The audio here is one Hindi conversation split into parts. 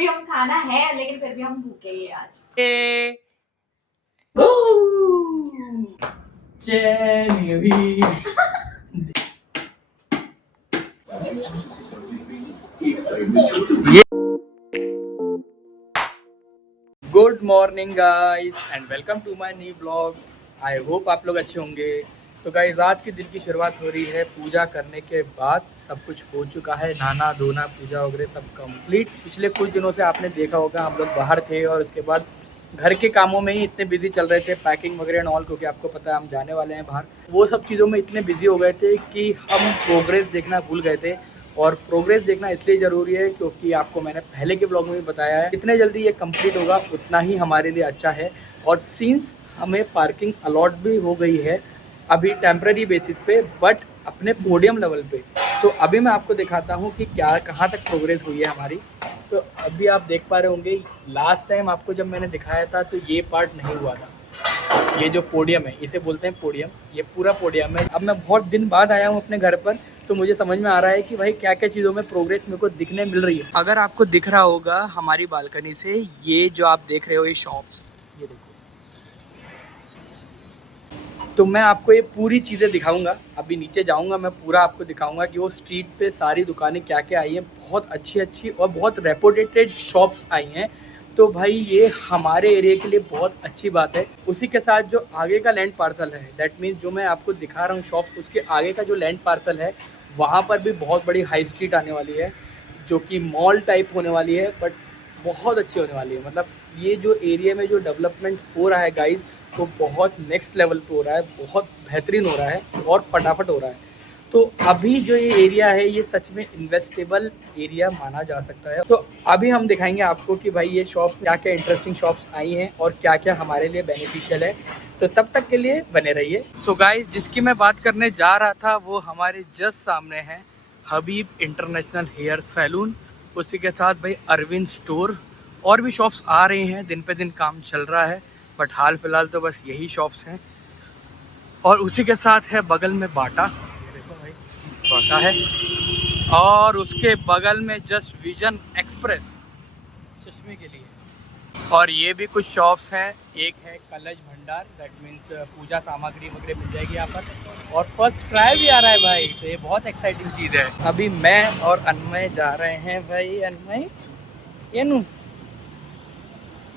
अभी हम खाना है लेकिन फिर भी हम भूखे ही हैं आज। Good morning guys and welcome to my new blog. I hope आप लोग अच्छे होंगे। तो गाइस आज के दिन की शुरुआत हो रही है पूजा करने के बाद। सब कुछ हो चुका है, नहाना धोना पूजा वगैरह सब कंप्लीट। पिछले कुछ दिनों से आपने देखा होगा हम लोग बाहर थे और उसके बाद घर के कामों में ही इतने बिजी चल रहे थे, पैकिंग वगैरह एंड ऑल, क्योंकि आपको पता है हम जाने वाले हैं बाहर। वो सब चीज़ों में इतने बिजी हो गए थे कि हम प्रोग्रेस देखना भूल गए थे। और प्रोग्रेस देखना इसलिए ज़रूरी है क्योंकि आपको मैंने पहले के ब्लॉग में भी बताया है, जितने जल्दी ये कंप्लीट होगा उतना ही हमारे लिए अच्छा है। और सिंस हमें पार्किंग अलॉट भी हो गई है अभी टेम्प्रेरी बेसिस पे, बट अपने पोडियम लेवल पे। तो अभी मैं आपको दिखाता हूँ कि क्या कहाँ तक प्रोग्रेस हुई है हमारी। तो अभी आप देख पा रहे होंगे, लास्ट टाइम आपको जब मैंने दिखाया था तो ये पार्ट नहीं हुआ था। ये जो पोडियम है इसे बोलते हैं पोडियम, ये पूरा पोडियम है। अब मैं बहुत दिन बाद आया हूँ अपने घर पर, तो मुझे समझ में आ रहा है कि भाई क्या क्या चीज़ों में प्रोग्रेस मेरे को दिखने मिल रही है। अगर आपको दिख रहा होगा हमारी बालकनी से, ये जो आप देख रहे हो ये शॉप्स, ये देखो। तो मैं आपको ये पूरी चीज़ें दिखाऊंगा। अभी नीचे जाऊंगा, मैं पूरा आपको दिखाऊंगा कि वो स्ट्रीट पे सारी दुकानें क्या क्या आई हैं। बहुत अच्छी अच्छी और बहुत रेपुटेटेड शॉप्स आई हैं। तो भाई ये हमारे एरिया के लिए बहुत अच्छी बात है। उसी के साथ जो आगे का लैंड पार्सल है, दैट मीन्स जो मैं आपको दिखा रहा हूँ शॉप, उसके आगे का जो लैंड पार्सल है वहाँ पर भी बहुत बड़ी हाई स्ट्रीट आने वाली है, जो कि मॉल टाइप होने वाली है, बट बहुत अच्छी होने वाली है। मतलब ये जो एरिया में जो डेवलपमेंट हो रहा है गाइस, तो बहुत नेक्स्ट लेवल पे हो रहा है, बहुत बेहतरीन हो रहा है और फटाफट हो रहा है। तो अभी जो ये एरिया है ये सच में इन्वेस्टेबल एरिया माना जा सकता है। तो अभी हम दिखाएंगे आपको कि भाई ये शॉप क्या क्या इंटरेस्टिंग शॉप्स आई हैं और क्या क्या हमारे लिए बेनिफिशियल है। तो तब तक के लिए बने रहिए। सो गाइस, जिसकी मैं बात करने जा रहा था वो हमारे जस्ट सामने है हबीब इंटरनेशनल हेयर सैलून। उसी के साथ भाई अरविंद स्टोर, और भी शॉप्स आ रही हैं, दिन पे दिन काम चल रहा है, बट हाल फिलहाल तो बस यही शॉप्स हैं। और उसी के साथ है बगल में बाटा, देखो भाई बाटा है। और उसके बगल में जस्ट विजन एक्सप्रेस चश्मे के लिए। और ये भी कुछ शॉप्स हैं। एक है कलश भंडार, दैट मीन्स पूजा सामग्री वगैरह मिल जाएगी यहाँ पर। और फर्स्ट ट्रायल भी आ रहा है भाई, तो ये बहुत एक्साइटिंग चीज़ है। अभी मैं और अनमय जा रहे हैं भाई, अनमय ये नू।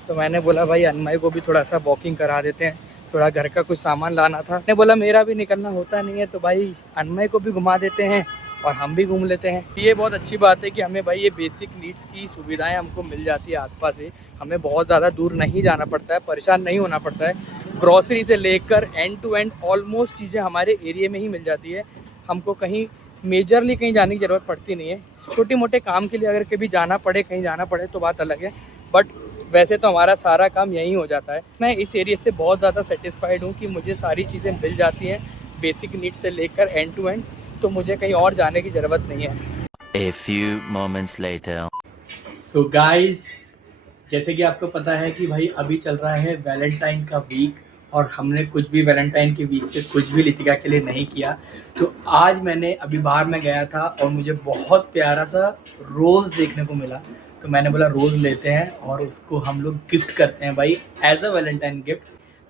तो मैंने बोला भाई अनमय को भी थोड़ा सा वॉकिंग करा देते हैं, थोड़ा घर का कुछ सामान लाना था। मैंने बोला मेरा भी निकलना होता नहीं है, तो भाई अनमय को भी घुमा देते हैं और हम भी घूम लेते हैं। ये बहुत अच्छी बात है कि हमें भाई ये बेसिक नीड्स की सुविधाएं हमको मिल जाती है आसपास ही। हमें बहुत ज़्यादा दूर नहीं जाना पड़ता है, परेशान नहीं होना पड़ता है। ग्रॉसरी से लेकर एंड टू एंड ऑलमोस्ट चीज़ें हमारे एरिया में ही मिल जाती है। हमको कहीं मेजरली कहीं जाने की ज़रूरत पड़ती नहीं है। छोटे मोटे काम के लिए अगर कभी जाना पड़े, कहीं जाना पड़े तो बात अलग है, बट वैसे तो हमारा सारा काम यहीं हो जाता है। मैं इस एरिया से बहुत ज़्यादा सेटिस्फाइड हूँ कि मुझे सारी चीज़ें मिल जाती हैं, बेसिक नीड से लेकर एंड टू एंड। तो मुझे कहीं और जाने की ज़रूरत नहीं है। A few moments later. So guys, जैसे कि आपको पता है कि भाई अभी चल रहा है वैलेंटाइन का वीक, और हमने कुछ भी वैलेंटाइन के वीक पे कुछ भी लितिका के लिए नहीं किया। तो आज मैंने अभी बाहर में गया था और मुझे बहुत प्यारा सा रोज़ देखने को मिला। तो मैंने बोला रोज़ लेते हैं और उसको हम लोग गिफ्ट करते हैं भाई, एज अ वैलेंटाइन गिफ्ट।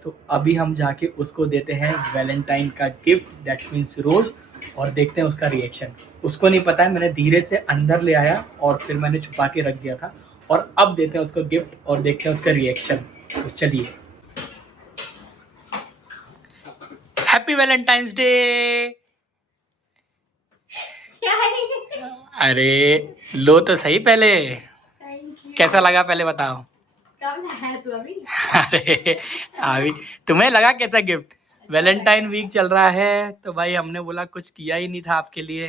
तो अभी हम जाके उसको देते हैं वैलेंटाइन का गिफ्ट, दैट मीन्स रोज़, और देखते हैं उसका रिएक्शन। उसको नहीं पता है, मैंने धीरे से अंदर ले आया और फिर मैंने छुपा के रख दिया था। और अब देते हैं उसको गिफ्ट और देखते हैं उसका रिएक्शन। तो चलिए, हैप्पी वैलेंटाइंस डे। क्या है? अरे लो तो सही पहले, थैंक यू। कैसा लगा पहले बताओ। कब लाया तू अभी? अरे अभी तुम्हें लगा कैसा गिफ्ट? वैलेंटाइन वीक चल रहा है तो भाई हमने बोला कुछ किया ही नहीं था आपके लिए,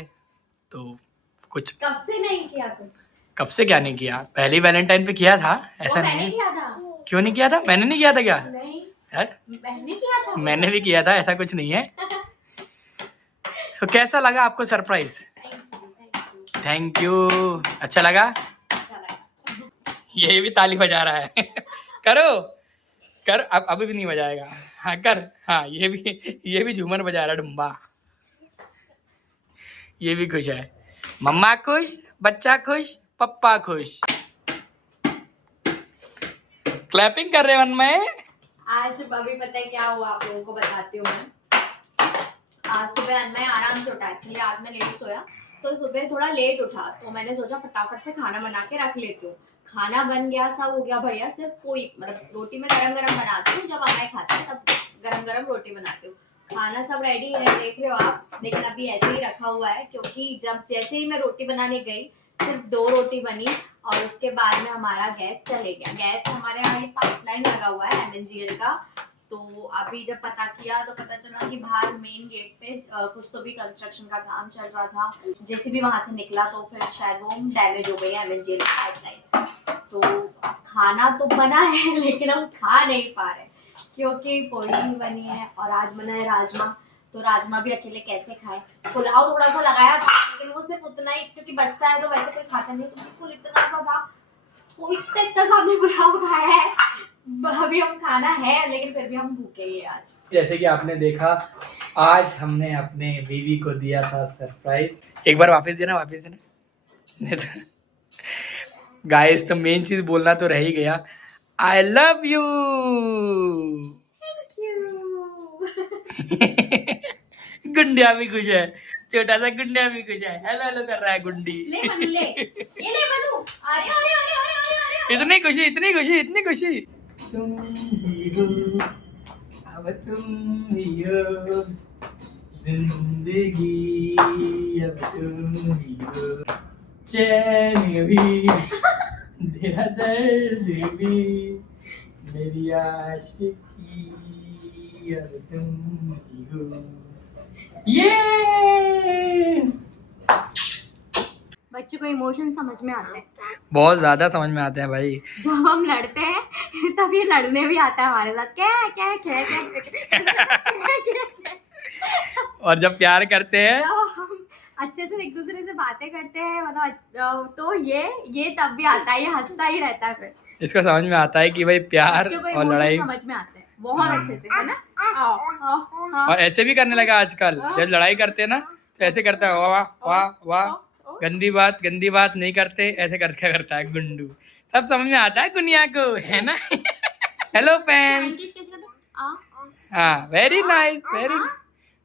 तो कुछ। कब से नहीं किया कुछ? कब से क्या नहीं किया? पहली वैलेंटाइन पे किया था, ऐसा नहीं मैंने है। किया था। क्यों नहीं किया था? मैंने नहीं किया था क्या? नहीं, है? मैंने किया था। मैंने भी किया था, ऐसा कुछ नहीं है। तो कैसा लगा आपको सरप्राइज? Thank you. अच्छा लगा? अच्छा लगा। ये भी ताली बजा रहा है। करो कर, अब अभी भी नहीं बजाएगा। हाँ कर, हाँ ये भी झूमर बजा रहा है, डुम्बा। ये भी खुश है। मम्मा खुश, बच्चा खुश, पप्पा खुश। क्लैपिंग कर रहे वन में। आज अभी पता है क्या हुआ, आप लोगों को बताती हूँ मैं। आज सुबह मैं आराम से उठा, एक्चुअली आज मैं लेट सोया तो सुबह थोड़ा लेट उठा, तो मैंने सोचा फटाफट से खाना बना के रख लेती हूँ। खाना बन गया, सब हो गया बढ़िया, सिर्फ कोई मतलब रोटी में गरम गरम बनाती हूँ, जब अम्मा खाते हैं तब गरम गरम रोटी बनाती हूँ। खाना सब रेडी है, देख रहे हो आप, लेकिन अभी ऐसे ही रखा हुआ है क्योंकि जब जैसे ही मैं रोटी बनाने गई सिर्फ 2 रोटी बनी और उसके बाद में हमारा गैस चले गया। गैस हमारे यहाँ ये पाइपलाइन लगा हुआ है MNGL का, तो अभी जब पता किया तो पता चला कि बाहर मेन गेट पे कुछ तो भी कंस्ट्रक्शन का काम चल रहा था। जैसे भी वहां से निकला तो फिर शायद वो डैमेज हो गई है MNGL की पाइपलाइन। तो खाना तो बना है लेकिन हम खा नहीं पा रहे क्योंकि पोली भी बनी है और आज बना है राजमा, तो राजमा भी अकेले कैसे खाए। पुलाव थोड़ा सा लगाया था लेकिन वो सिर्फ उतना ही, क्योंकि बचता है तो वैसे कोई खाता नहीं, तो बिल्कुल इतना सा था, वो इससे इतना सामने पुलाव खाया है। अभी हम खाना है लेकिन फिर भी हम भूखे ही हैं आज। जैसे कि आपने देखा आज हमने अपने बीवी को दिया था सरप्राइज। एक बार वापस देना, वापस देना। गाइस तो मेन चीज बोलना तो रह ही गया, आई लव यू। गुंडिया भी खुश है, छोटा सा गुंडिया भी खुश है, हेलो हेलो कर रहा है गुंडी। ले बनू, ले ये ले बनू, अरे अरे अरे अरे अरे, इतनी खुशी, इतनी खुशी, इतनी खुशी। तुम ही हो, अब तुम ही हो, जिंदगी अब तुम ही हो, चैन भी तेरा दर्द भी, मेरी आशिकी अब तुम ही हो। ये बच्चों को इमोशन समझ में आते हैं, बहुत ज्यादा समझ में आते हैं भाई। जब हम लड़ते हैं तब ये लड़ने भी आता है हमारे साथ, क्या क्या क्या क्या। और जब प्यार करते हैं, जब हम अच्छे से एक दूसरे से बातें करते हैं मतलब, तो ये तब भी आता है, ये हंसता ही रहता है। फिर इसको समझ में आता है कि भाई प्यार बच्चों को और इमोशन लड़ाई, समझ में आते हैं बहुत अच्छे से, है ना। आओ, आओ, आओ। और ऐसे भी करने लगा आजकल। जब लड़ाई करते हैं ना तो ऐसे करता है, वाह वाह वाह, गंदी बात नहीं करते, ऐसे करके करता है गुंडू। सब समझ में आता है दुनिया को, है ना। हेलो फ्रेंड्स, हाँ very nice,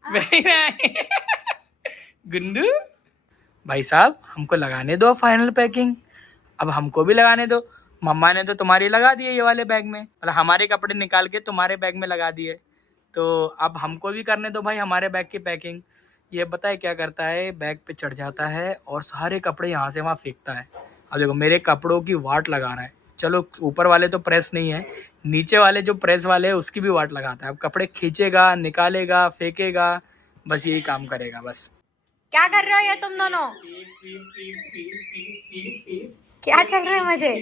very nice. Gundu भाई साहब हमको लगाने दो फाइनल पैकिंग, अब हमको भी लगाने दो। मम्मा ने तो तुम्हारी लगा दिए ये वाले बैग में, मतलब हमारे कपड़े निकाल के तुम्हारे बैग में लगा दिए, तो अब हमको भी करने दो भाई हमारे बैग की पैकिंग। ये पता है क्या करता है, बैग पे चढ़ जाता है और सारे कपड़े यहाँ से वहाँ फेंकता है। अब देखो मेरे कपड़ों की वाट लगा रहा है। चलो ऊपर वाले तो प्रेस नहीं है, नीचे वाले जो प्रेस वाले है उसकी भी वाट लगाता है। अब कपड़े खींचेगा, निकालेगा, फेंकेगा, बस यही काम करेगा बस। क्या कर रहे हो ये तुम दोनों, क्या चल रहा है मजे।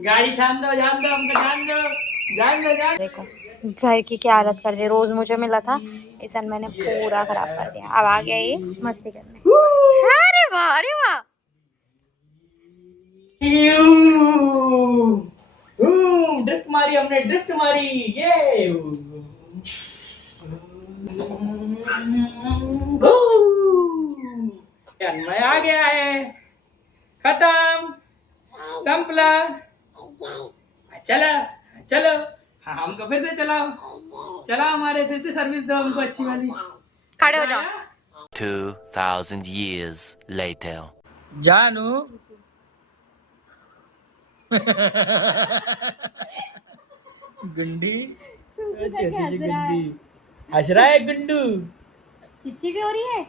गाड़ी छान दो, जान दो हमको, जान दो, जान दो, जान। देखो घर की क्या हालत कर दी, रोज मुझे मिला था, इस सन मैंने पूरा खराब कर दिया। अब आ गया ये मस्ती करने। अरे वाह, अरे वाह। ड्रिफ्ट मारी हमने, ड्रिफ्ट मारी, ये मैं आ गया है, खत्म, संपला, चला चलो। हाँ हमको फिर से चलाओ, चला हमारे फिर से सर्विस दो हमको अच्छी वाली। खड़े हो जाओ। 2000 years later. जानू गुंडी, छोटी सी गुंडी हंस रहा है गुंडू। चिच्ची भी हो रही है,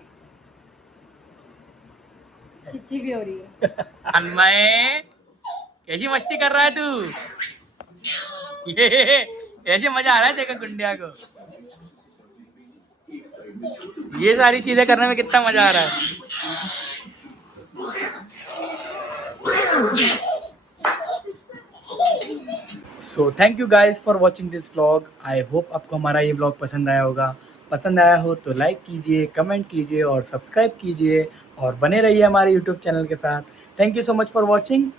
चिच्ची भी हो रही है। अन्मय कैसी मस्ती कर रहा है तू, ये ऐसे मजा आ रहा है देखो गुंडिया को। ये सारी चीजें करने में कितना मजा आ रहा है। So thank you guys for watching this vlog. I hope आपको हमारा ये व्लॉग पसंद आया होगा। पसंद आया हो तो लाइक कीजिए, कमेंट कीजिए और सब्सक्राइब कीजिए और बने रहिए हमारे यूट्यूब चैनल के साथ। Thank you so much for watching.